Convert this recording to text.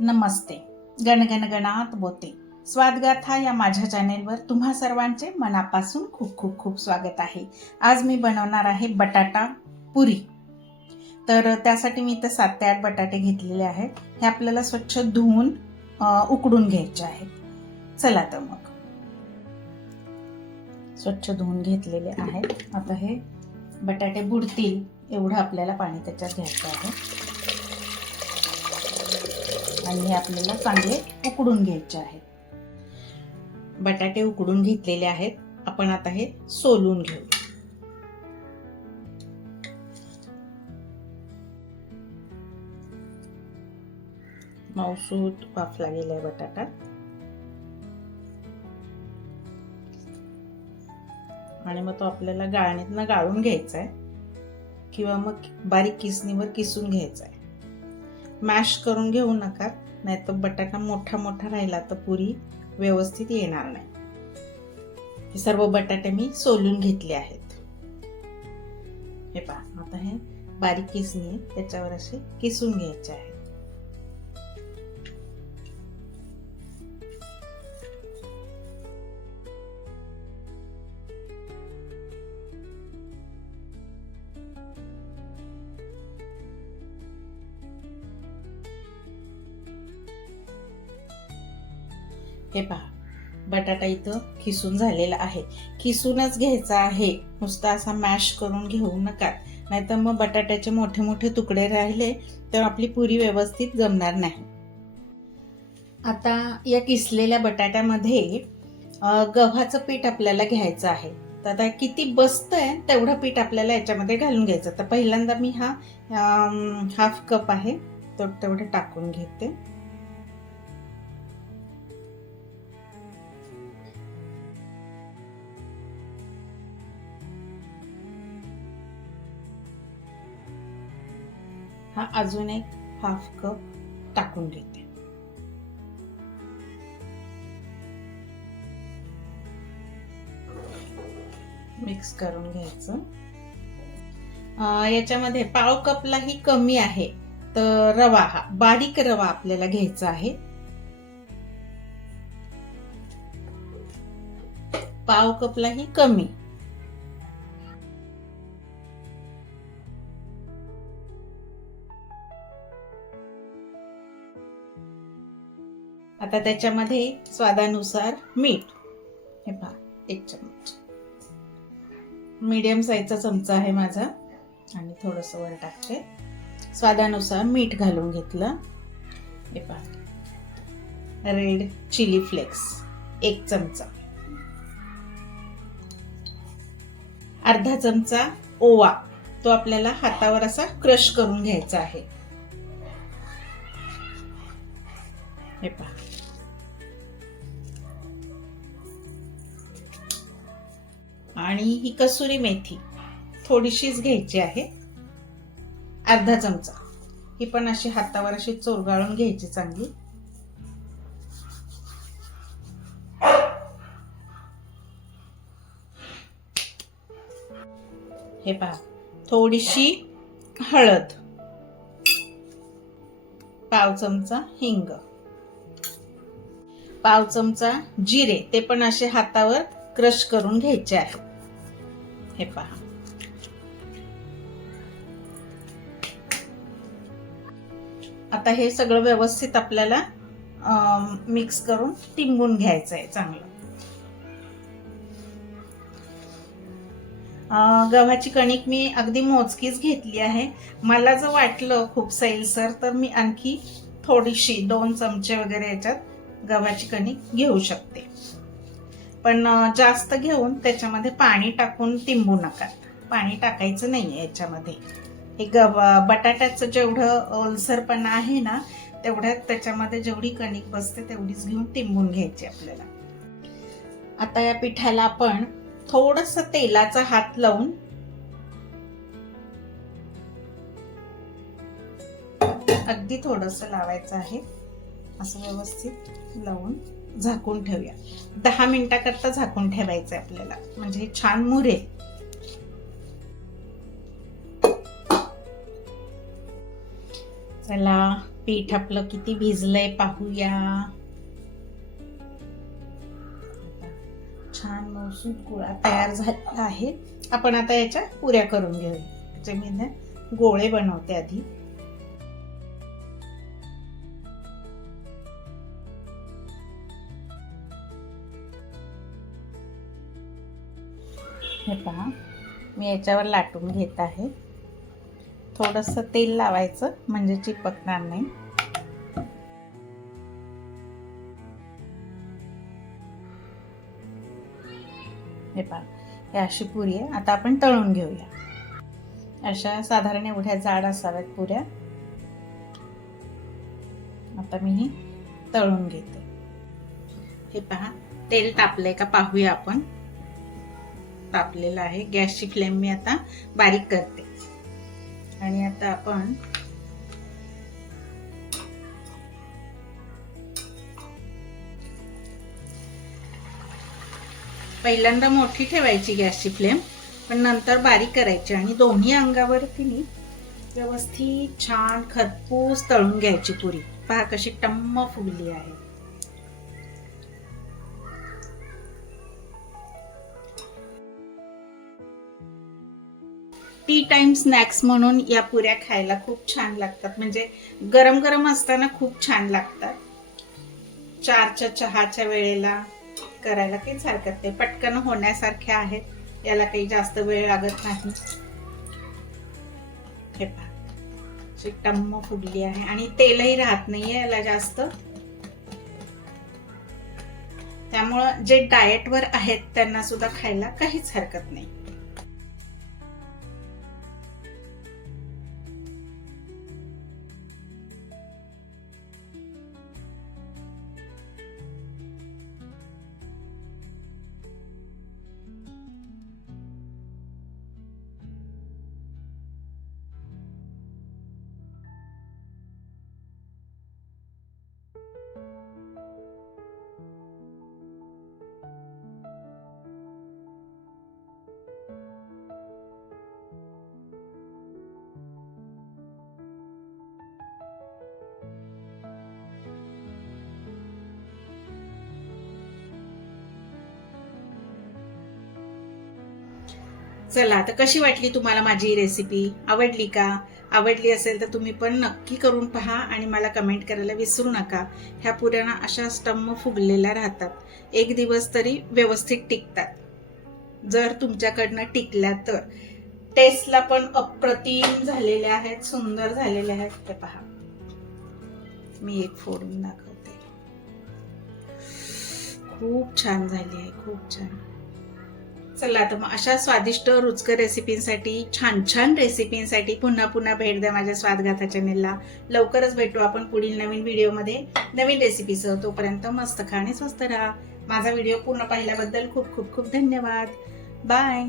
नमस्ते. गणगण गणात बोते. स्वादगाथा या माझ्या चॅनेलवर तुम्हा सर्वांचे मनापासून खूप खूप खूप स्वागत आहे. आज मी बनवणार आहे बटाटा पुरी. तर त्यासाठी मी इथं 7 ते 8 बटाटे घेतलेले आहेत. हे आपल्याला स्वच्छ धुवून उकडून घ्यायचे आहेत. चला तर मग. स्वच्छ धुवून घेतलेले आहेत. आता हे बटाटे बुडतील एवढं आपल्याला पाणी त्याच्यात घ्यायचं आहे आणि हे आपल्याला चांगले उकडून घ्यायचे आहेत. बटाटे उकडून घेतलेले आहेत. आपण आता हे सोलून घेऊ. मऊसूत वाफला गेलाय बटाटा आणि मग तो आपल्याला गाळणीतनं गाळून घ्यायचा आहे किंवा मग बारीक किसणीवर किसून घ्यायचा आहे. मॅश करून घेऊ नका, नाहीतर बटाटा मोठा मोठा राहिला तर पुरी व्यवस्थित येणार नाही. हे सर्व बटाटे मी सोलून घेतले आहेत. हे पहा, आता हे बारीक किसणी आहे त्याच्यावर असे किसून घ्यायचे आहे. हे पहा, बटाटा इथं खिसून झालेला आहे. खिसूनच घ्यायचा आहे, नुसता असा मॅश करून घेऊ नका, नाहीतर मग बटाट्याचे मोठे मोठे तुकडे राहिले तर आपली पुरी व्यवस्थित जमणार नाही. आता या किसलेल्या बटाट्यामध्ये गव्हाचं पीठ आपल्याला घ्यायचं आहे. तर आता किती बसतंय तेवढं पीठ आपल्याला याच्यामध्ये घालून घ्यायचं. तर पहिल्यांदा मी हा हाफ कप आहे तो तेवढे टाकून घेते. हा अजून एक हाफ कप टाकून घेते. मिक्स करून घ्यायचं. याच्यामध्ये पाव कपलाही कमी आहे तर रवा, हा बारीक रवा आपल्याला घ्यायचा आहे. पाव कपलाही कमी. आता त्याच्यामध्ये स्वादानुसार मीठ. हे पहा, 1 चमच. मीडियम साईजचा चमचा आहे माझा आणि थोडंसं वर टाकते. स्वादानुसार मीठ घालून घेतलं. हे पहा, रेड चिली फ्लेक्स 1 चमचा. अर्धा चमचा ओवा, तो आपल्याला हातावर असा क्रश करून घ्यायचा आहे. हे पहा, आणि ही कसुरी मेथी थोडीशीच घ्यायची आहे, अर्धा चमचा. ही पण अशी हातावर अशी चोरगाळून घ्यायची चांगली. हे पहा, थोडीशी हळद, पाव चमचा हिंग, पाव चमचा जिरे, ते पण असे हातावर क्रश करून घ्यायचे आहे. हे पहा, आता हे सगळं व्यवस्थित आपल्याला मिक्स करून तिंबून घ्यायचं आहे चांगलं. गव्हाची कणिक मी अगदी मोजकीच घेतली आहे. मला जर वाटलं खूप सैलसर तर मी आणखी थोडीशी 2 चमचे वगैरे याच्यात गव्हाची कणिक घेऊ शकते, पण जास्त घेऊन त्याच्यामध्ये पाणी टाकून तिंबू नका. पाणी टाकायचं नाहीये याच्यामध्ये. हे बटाट्याचं जेवढं ओलसरपणा आहे ना, तेवढ्यात त्याच्यामध्ये जेवढी कणिक बसते तेवढीच घेऊन तिंबून घ्यायची आपल्याला. आता या पिठाला आपण थोडस तेलाचा हात लावून अगदी थोडस लावायचं आहे. असं व्यवस्थित लावून झाकून ठेवूया. 10 मिनिटाकरता झाकून ठेवायचं आपल्याला, म्हणजे छान मुरेल. चला पीठ आपलं किती भिजलंय पाहूया. छान मऊसूत गोळा तयार झालेला आहे. आपण आता याच्या पुऱ्या करून घेऊया. त्याचे मी ना गोळे बनवते आधी. हे पहा, मी याच्यावर लाटून घेत आहे. थोडंसं तेल लावायचं म्हणजे चिपकणार नाही. हे पहा, ही अशी पुरी आहे. आता आपण तळून घेऊया. अशा साधारण एवढ्या जाड असाव्यात पुऱ्या. आता मी ही तळून घेते. हे पहा, तेल तापलंय का पाहूया आपण. तापलेलं आहे. गॅसची फ्लेम मी आता बारीक करते. आणि आता आपण पहिल्यांदा मोठी ठेवायची गॅसची फ्लेम, पण नंतर बारीक करायची आणि दोन्ही अंगावर तिने व्यवस्थित छान खरपूस तळून घ्यायची पुरी. पहा कशी टम्म फुगली आहे. टी टाइम स्नॅक्स म्हणून या पुऱ्या खायला खूप छान लागतात. म्हणजे गरम गरम असताना खूप छान लागतात. 4च्या चहाच्या वेळेला करायला काहीच हरकत नाही. पटकन होण्यासारख्या आहेत. याला काही जास्त वेळ लागत नाही. हे पहा, अशी टम्म फुगली आहे आणि तेलही राहत नाहीये याला जास्त. त्यामुळं जे डाएटवर आहेत त्यांना सुद्धा खायला काहीच हरकत नाही. चला, आता कशी वाटली तुम्हाला माझी रेसिपी? आवडली का? आवडली असेल तर तुम्ही पण नक्की करून पहा आणि मला कमेंट करायला विसरू नका. ह्या पुऱ्या अशा टम्म फुगलेल्या राहतात. एक दिवस तरी व्यवस्थित टिकतात. जर तुमच्याकडनं टिकल्या तर. टेस्टला पण अप्रतिम झालेल्या आहेत, सुंदर झालेल्या आहेत. ते पहा, मी एक फोडून दाखवते. खूप छान झाली आहे, खूप छान. चला, तर मग अशा स्वादिष्ट रुचकर रेसिपींसाठी, छान छान रेसिपींसाठी पुन्हा पुन्हा भेट द्या माझ्या स्वादगाथा चॅनेलला. लवकरच भेटू आपण पुढील नवीन व्हिडिओमध्ये नवीन रेसिपीसह. तोपर्यंत मस्त खा आणि स्वस्त राहा. माझा व्हिडिओ पूर्ण पाहिल्याबद्दल खूप खूप खूप धन्यवाद. बाय.